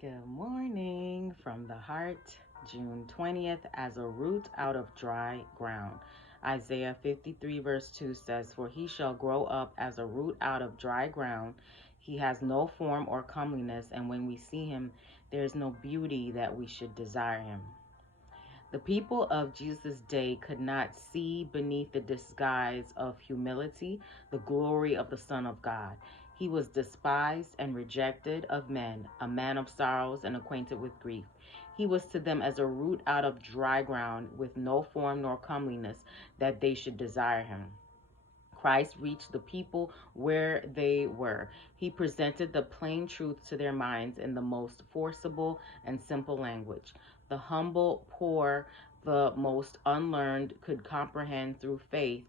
Good morning from the heart, June 20th, as a root out of dry ground. Isaiah 53 verse 2 says, "For he shall grow up as a root out of dry ground. He has no form or comeliness, and when we see him, there is no beauty that we should desire him." The people of Jesus' day could not see beneath the disguise of humility the glory of the Son of God. He was despised and rejected of men, a man of sorrows and acquainted with grief. He was to them as a root out of dry ground, with no form nor comeliness, that they should desire him. Christ reached the people where they were. He presented the plain truth to their minds in the most forcible and simple language. The humble, poor, the most unlearned could comprehend through faith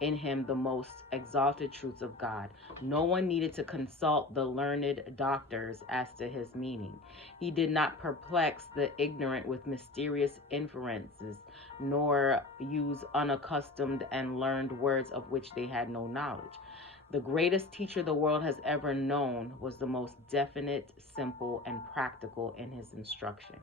in him the most exalted truths of God. No one needed to consult the learned doctors as to his meaning. He did not perplex the ignorant with mysterious inferences, nor use unaccustomed and learned words of which they had no knowledge. The greatest teacher the world has ever known was the most definite, simple, and practical in his instruction.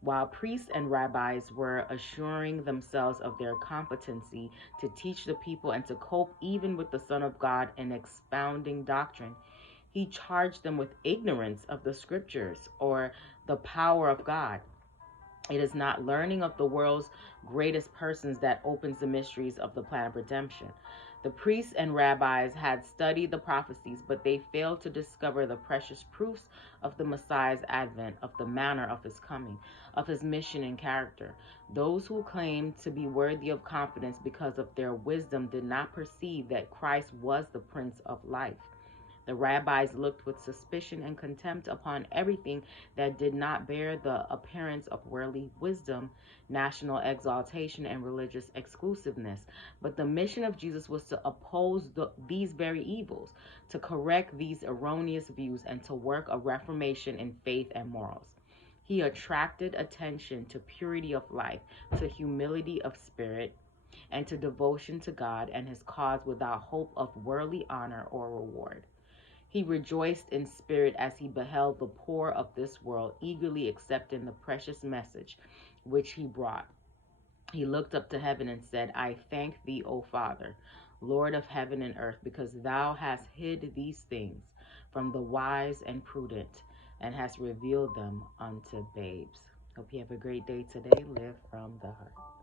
While priests and rabbis were assuring themselves of their competency to teach the people and to cope even with the Son of God in expounding doctrine, he charged them with ignorance of the scriptures or the power of God. It is not learning of the world's greatest persons that opens the mysteries of the plan of redemption. The priests and rabbis had studied the prophecies, but they failed to discover the precious proofs of the Messiah's advent, of the manner of his coming, of his mission and character. Those who claimed to be worthy of confidence because of their wisdom did not perceive that Christ was the Prince of Life. The rabbis looked with suspicion and contempt upon everything that did not bear the appearance of worldly wisdom, national exaltation, and religious exclusiveness. But the mission of Jesus was to oppose these very evils, to correct these erroneous views, and to work a reformation in faith and morals. He attracted attention to purity of life, to humility of spirit, and to devotion to God and his cause without hope of worldly honor or reward. He rejoiced in spirit as he beheld the poor of this world eagerly accepting the precious message which he brought. He looked up to heaven and said, "I thank thee, O Father, Lord of heaven and earth, because thou hast hid these things from the wise and prudent and hast revealed them unto babes." Hope you have a great day today. Live from the heart.